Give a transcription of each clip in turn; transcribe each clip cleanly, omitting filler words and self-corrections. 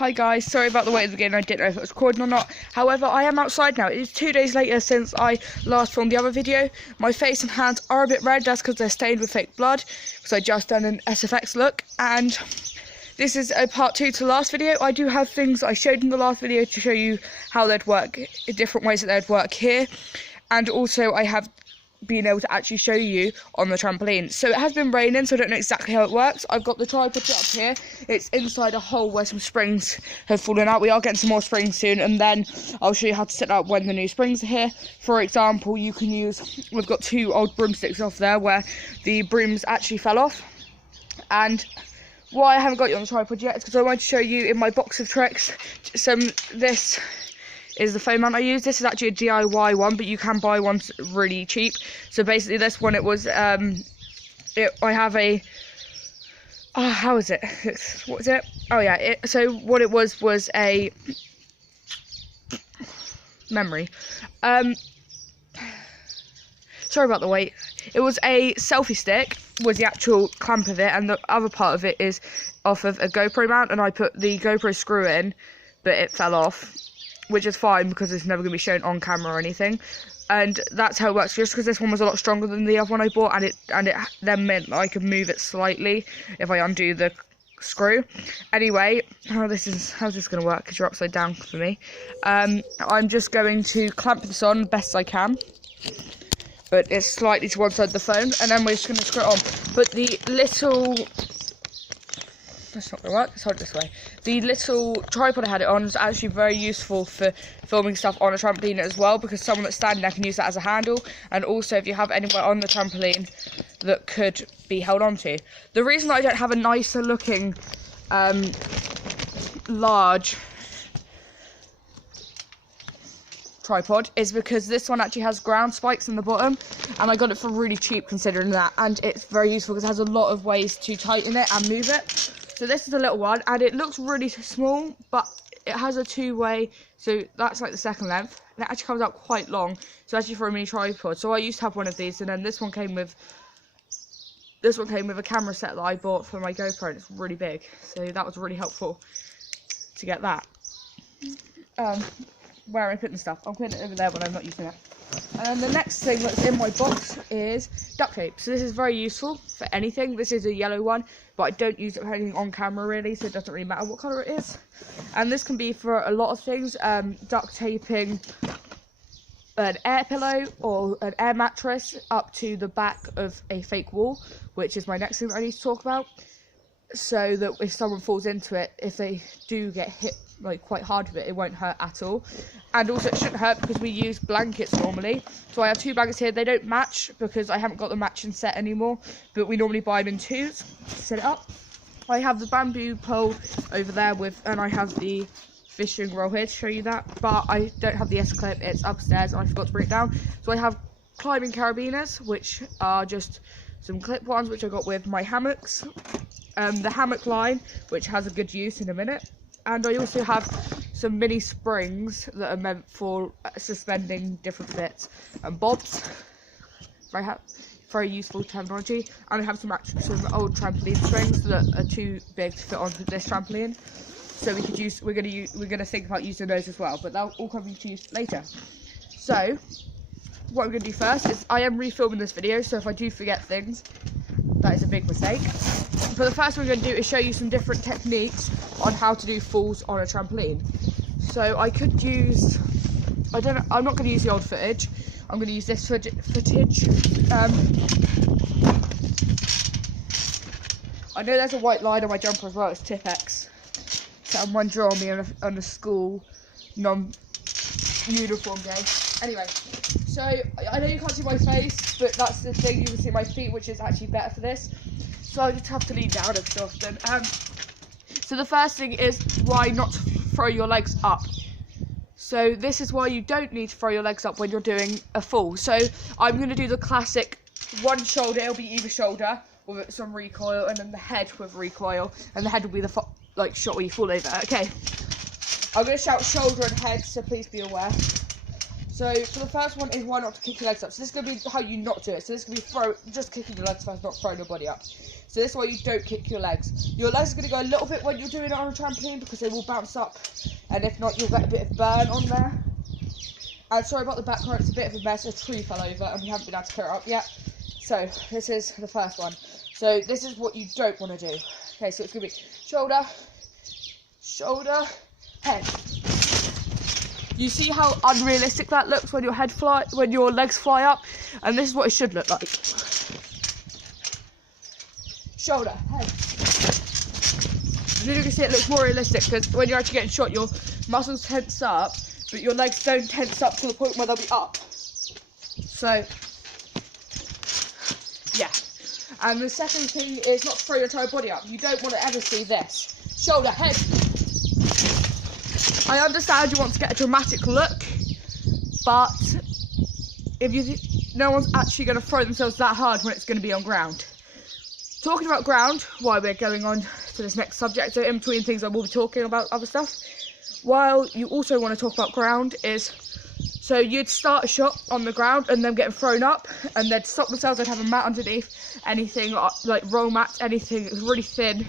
Hi guys, sorry about the wait at the beginning. I didn't know if it was recording or not. However, I am outside now. It is 2 days later since I last filmed the other video. My face and hands are a bit red. That's because they're stained with fake blood, because I just done an SFX look. And this is a part 2 to the last video. I do have things I showed in the last video to show you how they'd work, different ways that they'd work here. And also I have being able to actually show you on the trampoline. So it has been raining, so I don't know exactly how it works. I've got the tripod up here. It's inside a hole where some springs have fallen out. We are getting some more springs soon, and then I'll show you how to set up when the new springs are here. For example, you can use, we've got 2 old broomsticks off there where the brooms actually fell off. And why I haven't got you on the tripod yet is because I wanted to show you in my box of tricks this is the foam mount I use. This is actually a DIY one, but you can buy one really cheap. So basically this one, it was, I have a, how is it? What is it? Oh yeah, so what it was a memory. Sorry about the wait. It was a selfie stick, was the actual clamp of it, and the other part of it is off of a GoPro mount, and I put the GoPro screw in, but it fell off. Which is fine because it's never going to be shown on camera or anything, and that's how it works. Just because this one was a lot stronger than the other one I bought, and it then meant that I could move it slightly if I undo the screw. Anyway, how's this going to work? Because you're upside down for me. I'm just going to clamp this on best I can, but it's slightly to one side of the phone, and then we're just going to screw it on. But the little, that's not going to work, let's hold it this way. The little tripod I had it on is actually very useful for filming stuff on a trampoline as well, because someone that's standing there can use that as a handle, and also if you have anywhere on the trampoline that could be held onto. The reason that I don't have a nicer looking large tripod is because this one actually has ground spikes in the bottom, and I got it for really cheap considering that, and it's very useful because it has a lot of ways to tighten it and move it. So this is a little one, and it looks really small, but it has a 2-way, so that's like the second length, and it actually comes out quite long, so actually for a mini tripod. So I used to have one of these, and then this one came with a camera set that I bought for my GoPro, and it's really big, so that was really helpful to get that. Where am I putting stuff? I'm putting it over there when I'm not using it. And the next thing that's in my box is duct tape. So this is very useful for anything. This is a yellow one, but I don't use it for anything on camera really, so it doesn't really matter what colour it is. And this can be for a lot of things. Duct taping an air pillow or an air mattress up to the back of a fake wall, which is my next thing that I need to talk about. So that if someone falls into it, if they do get hit like quite hard with it, it won't hurt at all. And also it shouldn't hurt because we use blankets normally. So I have 2 blankets here. They don't match because I haven't got the matching set anymore, but we normally buy them in 2s to set it up. I have the bamboo pole over there and I have the fishing rod here to show you that, but I don't have the S-clip. It's upstairs and I forgot to bring it down. So I have climbing carabiners, which are just some clip ones which I got with my hammocks. The hammock line, which has a good use in a minute. And I also have some mini springs that are meant for suspending different bits and bobs. Very useful terminology. And I have some old trampoline springs that are too big to fit onto this trampoline. So we're gonna think about using those as well, but they'll all come to use later. So what I'm gonna do first is I am refilming this video, so if I do forget things, that is a big mistake. But the first thing we're going to do is show you some different techniques on how to do falls on a trampoline. So I could use, I'm not going to use the old footage, I'm going to use this footage. I know there's a white line on my jumper as well, it's Tipex. Someone draw me on a school non-uniform day. Anyway, so I know you can't see my face, but that's the thing, you can see my feet, which is actually better for this. So I just have to lean down every so often. So the first thing is why not throw your legs up. So this is why you don't need to throw your legs up when you're doing a fall. So I'm going to do the classic one shoulder, it'll be either shoulder with some recoil, and then the head with recoil, and the head will be the shot where you fall over. Okay, I'm going to shout shoulder and head, so please be aware. So for the first one is why not to kick your legs up. So this is going to be how you not do it. So this is going to be just kicking your legs first, not throwing your body up. So this is why you don't kick your legs. Your legs are going to go a little bit when you're doing it on a trampoline because they will bounce up. And if not, you'll get a bit of burn on there. And sorry about the background, it's a bit of a mess. A tree fell over and we haven't been able to clear it up yet. So this is the first one. So this is what you don't want to do. Okay, so it's going to be shoulder, shoulder, head. You see how unrealistic that looks when your legs fly up, and this is what it should look like. Shoulder, head. As you can see, it looks more realistic because when you're actually getting shot, your muscles tense up, but your legs don't tense up to the point where they'll be up. So, yeah. And the second thing is not to throw your entire body up. You don't want to ever see this. Shoulder, head. I understand you want to get a dramatic look, but no one's actually going to throw themselves that hard when it's going to be on ground. Talking about ground, why we're going on to this next subject, so in between things I will be talking about other stuff. While you also want to talk about ground is, so you'd start a shot on the ground and then getting thrown up, and they'd stop themselves, they'd have a mat underneath, anything like roll mats, anything that's really thin.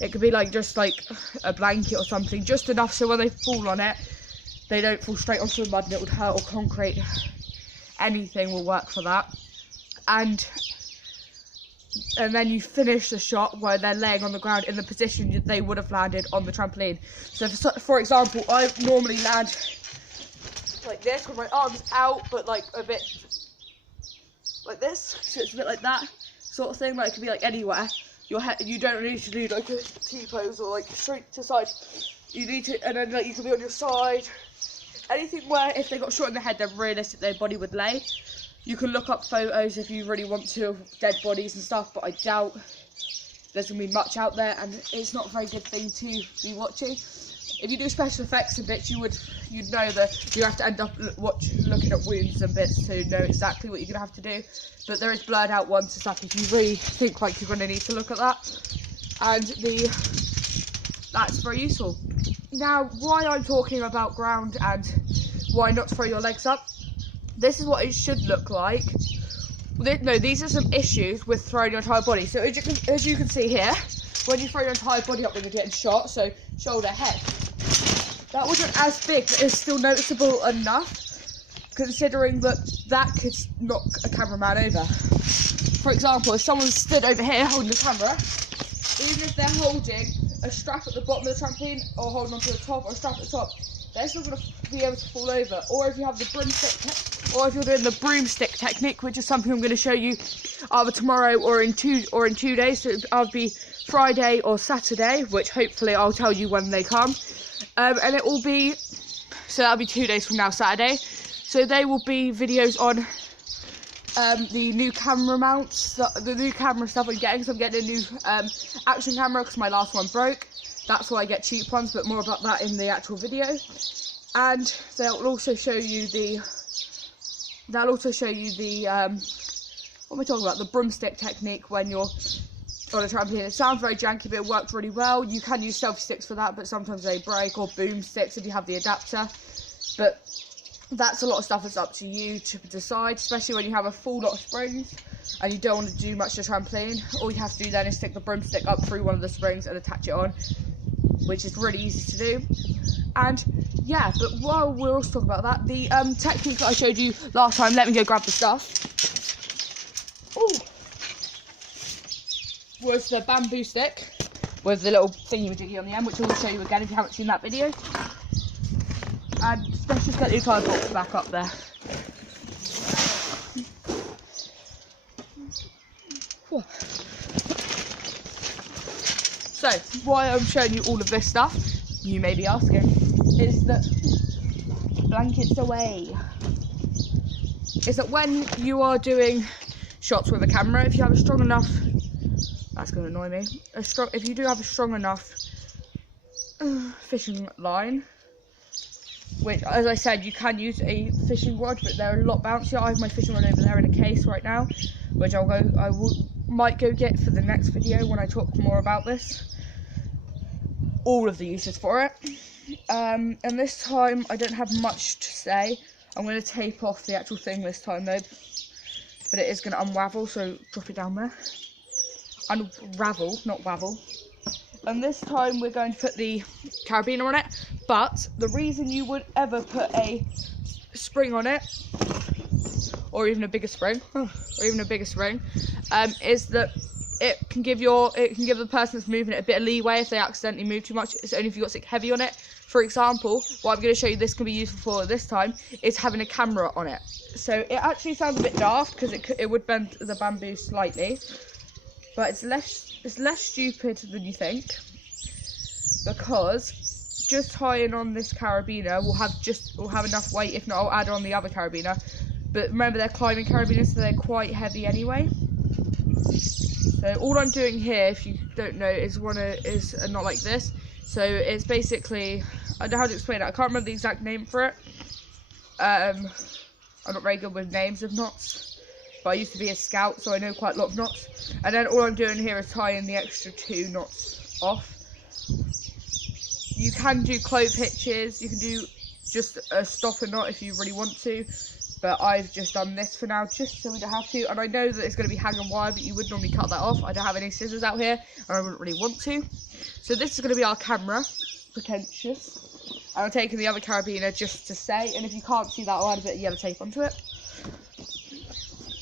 It could be like just like a blanket or something, just enough so when they fall on it, they don't fall straight onto the mud and it would hurt, or concrete. Anything will work for that. And then you finish the shot where they're laying on the ground in the position they would have landed on the trampoline. So for example, I normally land like this with my arms out, but like a bit like this. So it's a bit like that sort of thing. Like it could be like anywhere. Your head, you don't need to do like a T-pose or like straight to side. You need to, and then like you can be on your side. Anything where if they got shot in the head, then realistic their body would lay. You can look up photos if you really want to of dead bodies and stuff, but I doubt there's gonna be much out there, and it's not a very good thing to be watching. If you do special effects and bits, you'd know that you have to end up looking at wounds and bits to know exactly what you're gonna have to do. But there is blurred out ones and stuff if you really think like you're gonna need to look at that, and that's very useful. Now, why I'm talking about ground and why not to throw your legs up. This is what it should look like. No, these are some issues with throwing your entire body. So as you can see here, when you throw your entire body up when you're getting shot, so shoulder, head, that wasn't as big, but it's still noticeable enough, considering that could knock a cameraman over. For example, if someone stood over here holding the camera, even if they're holding a strap at the bottom of the trampoline, or holding onto the top, or a strap at the top, they're still going to be able to fall over. Or if you have the broomstick, or if you're doing the broomstick technique, which is something I'm going to show you either tomorrow or in 2 days. So it'll be Friday or Saturday, which hopefully I'll tell you when they come. And it will be, so that'll be 2 days from now, Saturday. So they will be videos on the new camera mounts, the new camera stuff I'm getting. So I'm getting a new action camera because my last one broke. That's why I get cheap ones, but more about that in the actual video. And they'll also show you the, what am I talking about? The broomstick technique when you're on a trampoline. It sounds very janky, but it worked really well. You can use selfie sticks for that, but sometimes they break, or boom sticks if you have the adapter. But that's a lot of stuff that's up to you to decide, especially when you have a full lot of springs and you don't want to do much to trampoline. All you have to do then is stick the broomstick up through one of the springs and attach it on, which is really easy to do. And yeah, but while we're also talking about that, the technique that I showed you last time, let me go grab the stuff. Ooh. Was the bamboo stick with the little thingy-majiggy on the end, which I will show you again if you haven't seen that video. And let's just get the entire box back up there. Whew. So, why I'm showing you all of this stuff, you may be asking, is that blankets away. Is that when you are doing shots with a camera, if you have a strong enough, that's going to annoy me, if you do have a strong enough fishing line, which, as I said, you can use a fishing rod, but they're a lot bouncier. I have my fishing rod over there in a case right now, which might go get for the next video when I talk more about this. All of the uses for it. And this time I don't have much to say. I'm going to tape off the actual thing this time though, but it is going to unravel, so drop it down there. Unravel, not wavel. And this time we're going to put the carabiner on it, but the reason you would ever put a spring on it, or even a bigger spring, is that it can give the person that's moving it a bit of leeway if they accidentally move too much. It's only if you've got something heavy on it. For example, what I'm going to show you this can be useful for this time is having a camera on it. So it actually sounds a bit daft because it would bend the bamboo slightly, but it's less stupid than you think, because just tying on this carabiner will have enough weight. If not, I'll add on the other carabiner. But remember, they're climbing carabiners, so they're quite heavy anyway. So all I'm doing here, if you don't know, is a knot like this. So it's basically, I don't know how to explain it. I can't remember the exact name for it. I'm not very good with names of knots, but I used to be a scout, so I know quite a lot of knots. And then all I'm doing here is tying the extra 2 knots off. You can do clove hitches, you can do just a stopper knot if you really want to, but I've just done this for now, just so we don't have to. And I know that it's going to be hanging wire, but you would normally cut that off. I don't have any scissors out here, and I wouldn't really want to. So this is going to be our camera, pretentious. And I'm taking the other carabiner just to say, and if you can't see that, I'll add a bit of yellow tape onto it.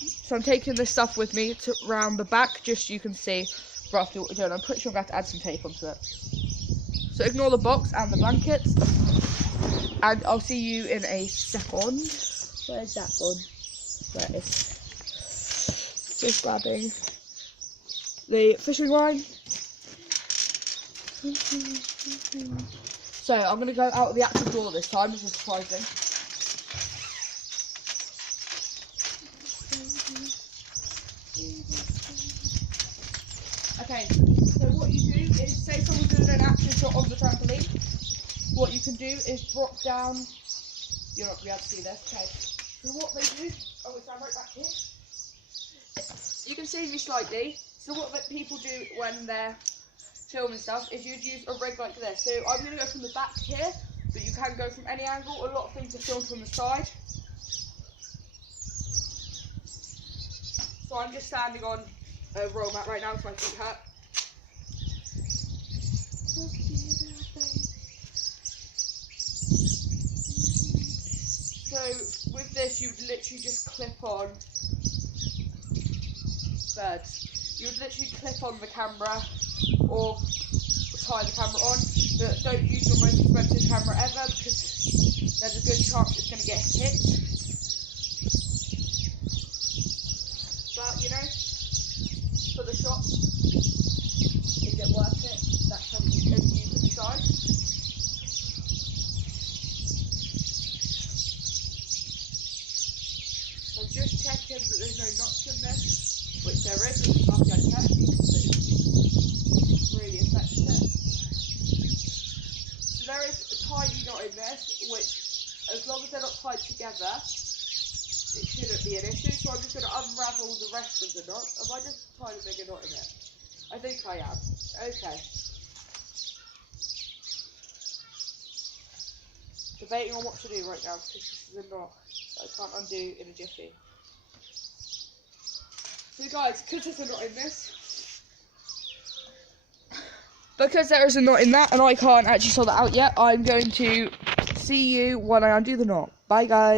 So I'm taking this stuff with me to round the back, just so you can see roughly what we're doing. I'm pretty sure I'm going to have to add some tape onto it. So ignore the box and the blankets, and I'll see you in a second. Where's that gone? There it is. Just grabbing the fishing line. So I'm going to go out of the actual door this time, which is surprising. Okay, so what you do is, say someone's doing an action shot on the trampoline, what you can do is drop down. You're not going to be able to see this, okay. So what they do, oh, it's right back here. You can see me slightly. So what people do when they're filming stuff is you'd use a rig like this. So I'm going to go from the back here, but you can go from any angle. A lot of things are filmed from the side. So I'm just standing on a roll mat right now because my feet hurt. So with this, you would literally just clip on birds. You would literally clip on the camera or tie the camera on. But don't use your most expensive camera ever, because there's a good chance it's going to get hit. But you know, for the shots, is it worth it? That's something you can use to decide. So just checking that there's no knots in this, which there is, which is lucky I checked, it really affects it. So there is a tiny knot in this, which, as long as they're not tied together, it shouldn't be an issue. So I'm just going to unravel the rest of the knot. Have I just tied a bigger knot in it? I think I am. Okay. Debating on what to do right now, because this is a knot that I can't undo in a jiffy. So guys, because there's a knot in this, because there is a knot in that and I can't actually sort that out yet, I'm going to see you when I undo the knot. Bye guys.